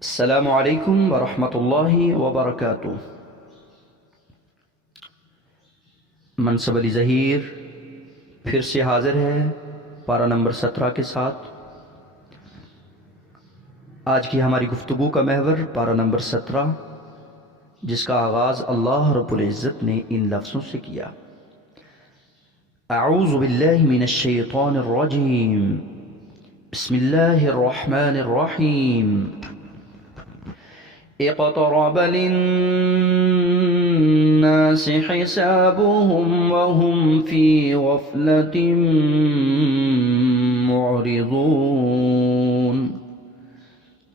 السلام علیکم ورحمۃ اللہ وبرکاتہ۔ منصب علی ظہیر پھر سے حاضر ہے پارہ نمبر 17 کے ساتھ۔ آج کی ہماری گفتگو کا محور پارہ نمبر 17، جس کا آغاز اللہ رب العزت نے ان لفظوں سے کیا: اعوذ باللہ من الشیطان الرجیم، بسم اللہ الرحمن الرحیم۔ اقترب للناس حسابهم وهم في غفلة معرضون۔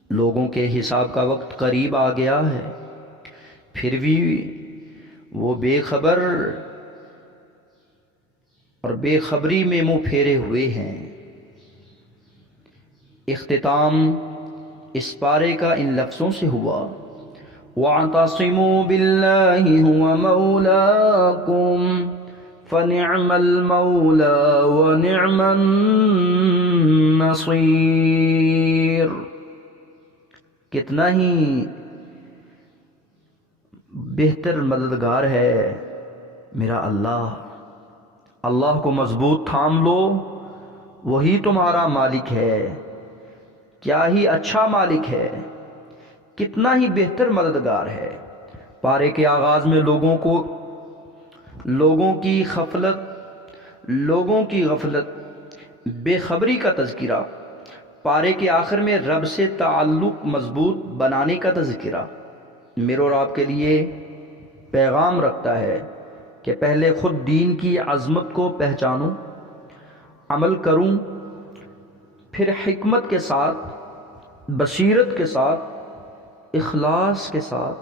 لوگوں کے حساب کا وقت قریب آ گیا ہے، پھر بھی وہ بے خبر اور بے خبری میں منہ پھیرے ہوئے ہیں۔ اختتام اس پارے کا ان لفظوں سے ہوا: وَاعْتَصِمُوا بِاللَّهِ هُوَ مَوْلَاكُمْ فَنِعْمَ الْمَوْلَى وَنِعْمَ النَّصِيرُ۔ کتنا ہی بہتر مددگار ہے میرا اللہ۔ اللہ کو مضبوط تھام لو، وہی تمہارا مالک ہے۔ کیا ہی اچھا مالک ہے، کتنا ہی بہتر مددگار ہے۔ پارے کے آغاز میں لوگوں کی غفلت، بے خبری کا تذکرہ، پارے کے آخر میں رب سے تعلق مضبوط بنانے کا تذکرہ میرے اور آپ کے لیے پیغام رکھتا ہے کہ پہلے خود دین کی عظمت کو پہچانوں، عمل کروں، پھر حکمت کے ساتھ، بصیرت کے ساتھ، اخلاص کے ساتھ،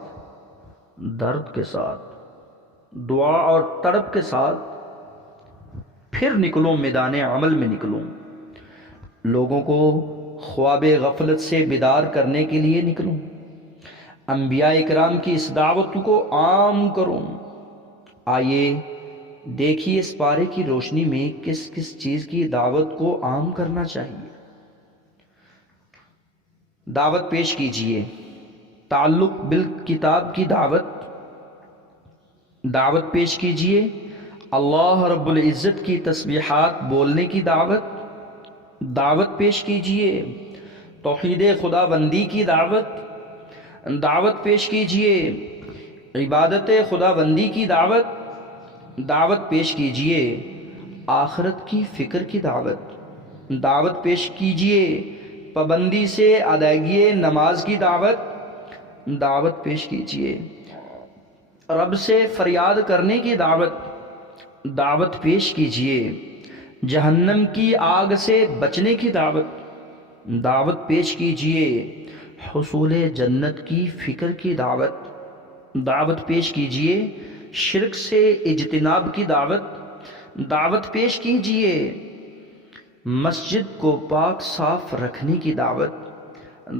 درد کے ساتھ، دعا اور تڑپ کے ساتھ پھر نکلوں، میدان عمل میں نکلوں، لوگوں کو خواب غفلت سے بیدار کرنے کے لیے نکلوں، انبیاء اکرام کی اس دعوت کو عام کروں۔ آئیے دیکھیے اس پارے کی روشنی میں کس کس چیز کی دعوت کو عام کرنا چاہیے۔ دعوت پیش کیجیے۔ تعلق بالکتاب کی دعوت پیش کیجیے۔ اللہ رب العزت کی تسبیحات بولنے کی دعوت پیش کیجیے۔ توحید خدا بندی کی دعوت پیش کیجیے۔ عبادت خدا بندی کی دعوت پیش کیجیے۔ آخرت کی فکر کی دعوت پیش کیجیے۔ پابندی سے ادائیگی نماز کی دعوت پیش کیجیے۔ رب سے فریاد کرنے کی دعوت پیش کیجیے۔ جہنم کی آگ سے بچنے کی دعوت پیش کیجیے۔ حصول جنت کی فکر کی دعوت پیش کیجیے۔ شرک سے اجتناب کی دعوت پیش کیجیے۔ مسجد کو پاک صاف رکھنے کی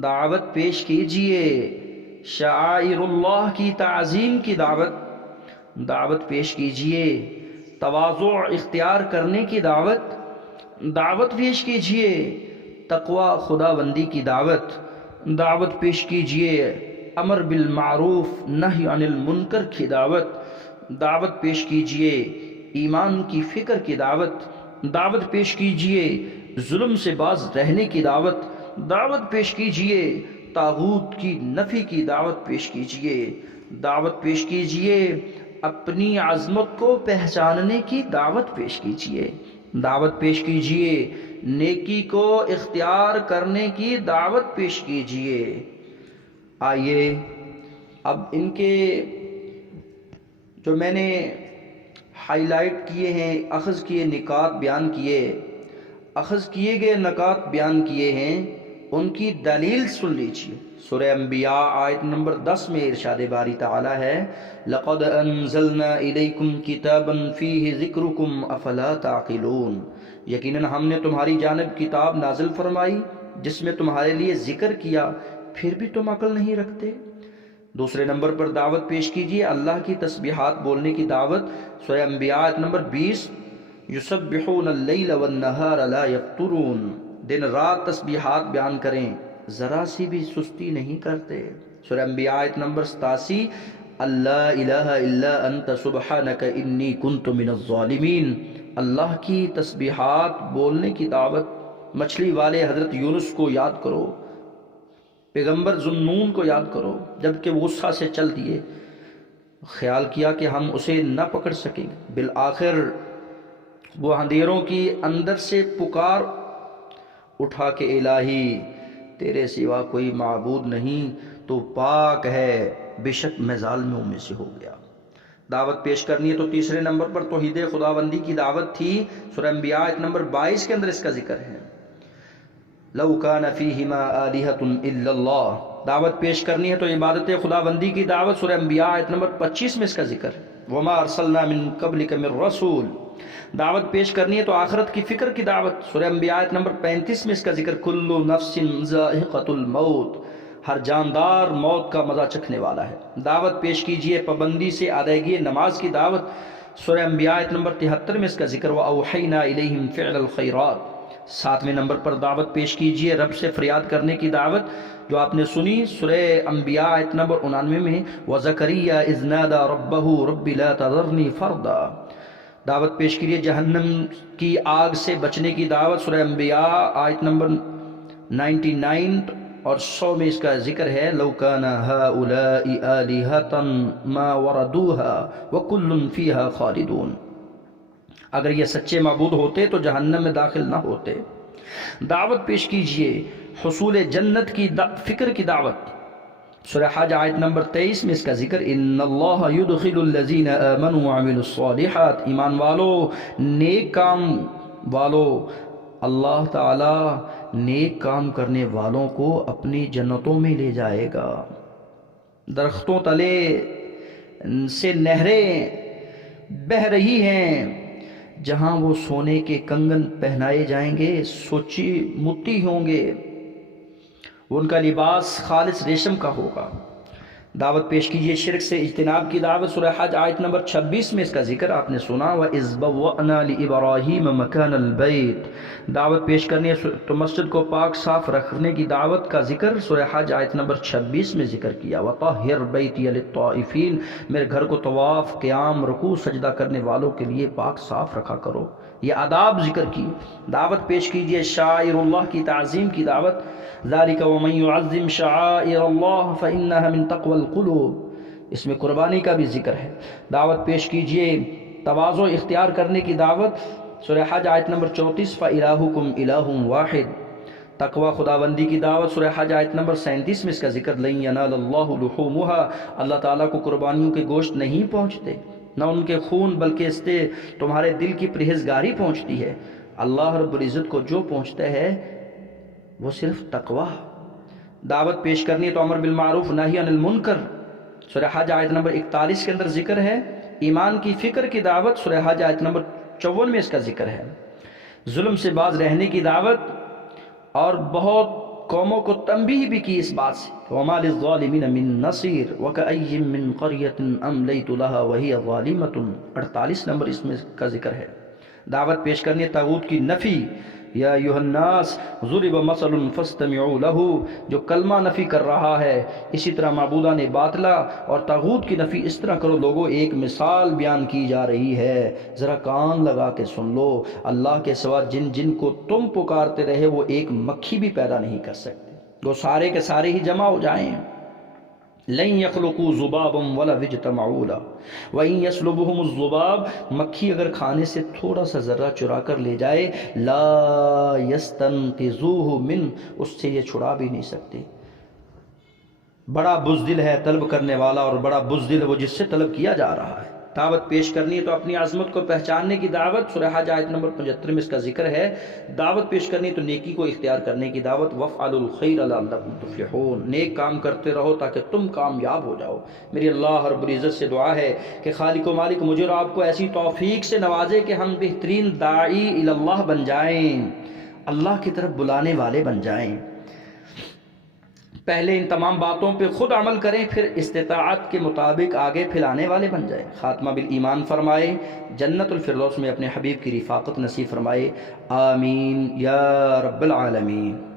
دعوت پیش کیجیے۔ شعائر اللہ کی تعظیم کی دعوت پیش کیجیے۔ تواضع اختیار کرنے کی دعوت پیش کیجیے۔ تقوی خدا بندی کی دعوت پیش کیجیے۔ امر بالمعروف نہی عن المنکر کی دعوت پیش کیجیے۔ ایمان کی فکر کی دعوت پیش کیجیے۔ ظلم سے باز رہنے کی دعوت پیش کیجیے۔ طاغوت کی نفی کی دعوت پیش کیجیے۔ دعوت پیش کیجیے۔ اپنی عظمت کو پہچاننے کی دعوت پیش کیجیے۔ دعوت پیش کیجیے۔ نیکی کو اختیار کرنے کی دعوت پیش کیجیے۔ آئیے اب ان کے جو میں نے ہائی لائٹ کیے ہیں، اخذ کیے گئے نکات بیان کیے ہیں، ان کی دلیل سن لیجیے۔ سورہ انبیاء آیت نمبر 10 میں ارشاد باری تعالی ہے: لَقَدْ أَنزَلْنَا إِلَيْكُمْ كِتَابًا فِيهِ ذِكْرُكُمْ أَفَلَا تَعْقِلُونَ۔ یقیناً ہم نے تمہاری جانب کتاب نازل فرمائی جس میں تمہارے لیے ذکر کیا، پھر بھی تم عقل نہیں رکھتے۔ دوسرے نمبر پر دعوت پیش کیجیے اللہ کی تسبیحات بولنے کی دعوت۔ سورہ انبیاء آیت نمبر 20: یسبحون اللیل والنہار لا یفترون۔ دن رات تسبیحات بیان کریں، ذرا سی بھی سستی نہیں کرتے۔ سورہ انبیاء آیت نمبر 87، اللہ الہ الا انت سبحانک انی کنت من الظالمین۔ اللہ کی تسبیحات بولنے کی دعوت۔ مچھلی والے حضرت یونس کو یاد کرو، پیغمبر ذوالنون کو یاد کرو، جب کہ وہ غصہ سے چل دیے، خیال کیا کہ ہم اسے نہ پکڑ سکیں، بالآخر وہ اندھیروں کی اندر سے پکار اٹھا کہ الہی تیرے سوا کوئی معبود نہیں، تو پاک ہے، بے شک میں ظالموں میں سے ہو گیا۔ دعوت پیش کرنی ہے تو تیسرے نمبر پر توحید خداوندی کی دعوت تھی۔ سورہ انبیاء آیت نمبر 22 کے اندر اس کا ذکر ہے، لو کان فیہما آلہۃ الا اللہ۔ دعوت پیش کرنی ہے تو عبادت خداوندی کی دعوت۔ سورہ انبیاء آیت نمبر 25 میں اس کا ذکر ہے، وما ارسلنا من قبلک من رسول۔ دعوت پیش کرنی ہے تو آخرت کی فکر کی دعوت۔ سورہ انبیاء آیت نمبر 35 میں اس کا ذکر، کل نفس ذائقۃ الموت، ہر جاندار موت کا مزہ چکھنے والا ہے۔ دعوت پیش کیجئے پابندی سے ادائیگی نماز کی دعوت۔ سورہ انبیاء آیت نمبر 73 میں اس کا ذکر، وَأَوْحَيْنَا إِلَيْهِمْ فِعْلَ الْخَيْرَاتِ۔ 7ویں نمبر پر دعوت پیش کیجئے رب سے فریاد کرنے کی دعوت، جو آپ نے سنی سورہ انبیاء آیت نمبر 99 میں، وَزَكَرِيَّا إِذْ نَادَى رَبَّهُ رَبِّ لَا تَذَرْنِي فَرْدًا۔ دعوت پیش کیجئے جہنم کی آگ سے بچنے کی دعوت۔ سورہ انبیاء آیت نمبر 99 اور 100 میں اس کا ذکر ہے، لو کان ہؤلاء آلہۃ ما وردوها وکل فیہا خالدون۔ اگر یہ سچے معبود ہوتے تو جہنم میں داخل نہ ہوتے۔ دعوت پیش کیجئے حصول جنت کی فکر کی دعوت۔ سورہ حج آیت نمبر 23 میں اس کا ذکر، ان اللہ یدخل الذین آمنوا وعملوا الصالحات۔ ایمان والو، نیک کام والو، اللہ تعالی نیک کام کرنے والوں کو اپنی جنتوں میں لے جائے گا۔ درختوں تلے سے نہریں بہہ رہی ہیں، جہاں وہ سونے کے کنگن پہنائے جائیں گے، سوچی موتی ہوں گے، ان کا لباس خالص ریشم کا ہوگا۔ دعوت پیش کیجئے شرک سے اجتناب کی دعوت۔ سورہ حج آیت نمبر 26 میں اس کا ذکر آپ نے سنا، وَإِذْ بَوَّأْنَا لِإِبْرَاهِيمَ مَكَانَ الْبَيْتِ۔ دعوت پیش کرنی ہے تو مسجد کو پاک صاف رکھنے کی دعوت کا ذکر سورہ حج آیت نمبر 26 میں ذکر کیا، وَطَهِّرْ بَيْتِيَ لِلطَّائِفِينَ۔ میرے گھر کو طواف، قیام، رکوع، سجدہ کرنے والوں کے لیے پاک صاف رکھا کرو۔ یہ آداب ذکر کی۔ دعوت پیش کیجئے شاعر اللہ کی تعظیم کی دعوت، ذَلِكَ وَمَن يُعَظِّمْ شَعَائِرَ اللَّهِ فَإِنَّهَا مِن تَقْوَى الْقُلُوبِ۔ اس میں قربانی کا بھی ذکر ہے۔ دعوت پیش کیجئے تواضع اختیار کرنے کی دعوت۔ سورہ حج آیت نمبر 34، فَإِلَٰهُكُمْ إِلَٰهٌ وَاحِدٌ۔ تقوی خداوندی کی دعوت۔ سورہ حج آیت نمبر 37 میں اس کا ذکر، لَن يَنَالَ اللَّهُ لُحُومُهَا۔ اللہ تعالیٰ کو قربانیوں کے گوشت نہیں پہنچتے، نہ ان کے خون، بلکہ اس سے تمہارے دل کی پرہیزگاری پہنچتی ہے۔ اللہ رب العزت کو جو پہنچتا ہے وہ صرف تقوی۔ دعوت پیش کرنی ہے تو امر بالمعروف نہی عن المنکر۔ سورہ حج آیت نمبر 41 کے اندر ذکر ہے ایمان کی فکر کی دعوت۔ سورہ حج آیت نمبر 54 میں اس کا ذکر ہے ظلم سے باز رہنے کی دعوت، اور بہت قوموں کو تنبیہ بھی کی اس بات سے، وَمَا لِلظَّالِمِينَ مِن نَصِيرٍ وَكَأَيٍّ مِّن قَرْيَةٍ أَمْلَيْتُ لَهَا وَهِيَ ظَالِمَةٌ۔ 48 نمبر اس میں کا ذکر ہے۔ دعوت پیش کرنی ہے طاغوت کی نفی، یا ایھا الناس ضرب مثل فاستمعوا له۔ جو کلمہ نفی کر رہا ہے، اسی طرح معبودان باطلہ اور طاغوت کی نفی اس طرح کرو۔ لوگوں، ایک مثال بیان کی جا رہی ہے، ذرا کان لگا کے سن لو۔ اللہ کے سوا جن جن کو تم پکارتے رہے وہ ایک مکھی بھی پیدا نہیں کر سکتے، وہ سارے کے سارے ہی جمع ہو جائیں۔ لن يخلقوا ذبابا ولو اجتمعوا له وان يسلبهم الذباب۔ مکھی اگر کھانے سے تھوڑا سا ذرہ چرا کر لے جائے، لا يستنقذوه من، اس سے یہ چھڑا بھی نہیں سکتے۔ بڑا بزدل ہے طلب کرنے والا، اور بڑا بزدل ہے وہ جس سے طلب کیا جا رہا ہے۔ دعوت پیش کرنی ہے تو اپنی عظمت کو پہچاننے کی دعوت۔ سورہ حج آیت نمبر 75 میں اس کا ذکر ہے۔ دعوت پیش کرنی ہے تو نیکی کو اختیار کرنے کی دعوت، وَافْعَلُوا الْخَيْرَ لَعَلَّكُمْ تُفْلِحُونَ۔ نیک کام کرتے رہو تاکہ تم کامیاب ہو جاؤ۔ میری اللہ رب العزت سے دعا ہے کہ خالق و مالک مجھے اور آپ کو ایسی توفیق سے نوازے کہ ہم بہترین داعی الی اللہ بن جائیں، اللہ کی طرف بلانے والے بن جائیں۔ پہلے ان تمام باتوں پہ خود عمل کریں، پھر استطاعت کے مطابق آگے پھیلانے والے بن جائیں۔ خاتمہ بالایمان فرمائے، جنت الفردوس میں اپنے حبیب کی رفاقت نصیب فرمائے، آمین یا رب العالمین۔